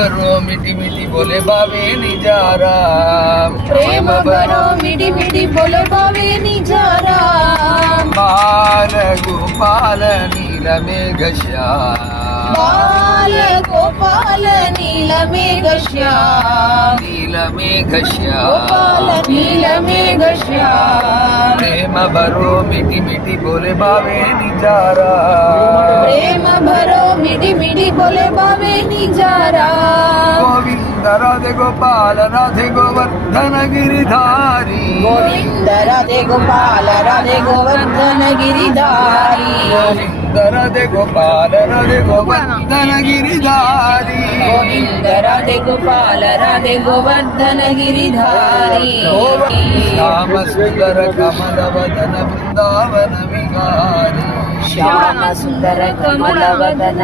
भरो मिठी मिठी बोले बावे निजारा प्रेम भरो मिठी मिठी बोले बावे निजारा बाल गोपाल नील मेघ श्याम बाल गोपाल नील मेघ श्याम नील मेघ श्याम गोपाल नील मेघ श्याम प्रेम भरो मिठी मिठी बोले बावे निजारा प्रेम भरो मिठी मिठी बोले बावे निजारा गोविंद राधे गोपाल राधे गोवर्धन गिरिधारी गोविंद राधे गोपाल राधे गोवर्धन गिरिधारी गोविंद राधे गोपाल राधे गोवर्धन गिरिधारी गोविंद राधे गोपाल राधे गोवर्धन गिरिधारी श्याम सुंदर कमल वदन वृंदावन विहारी श्याम सुंदर कमल वदन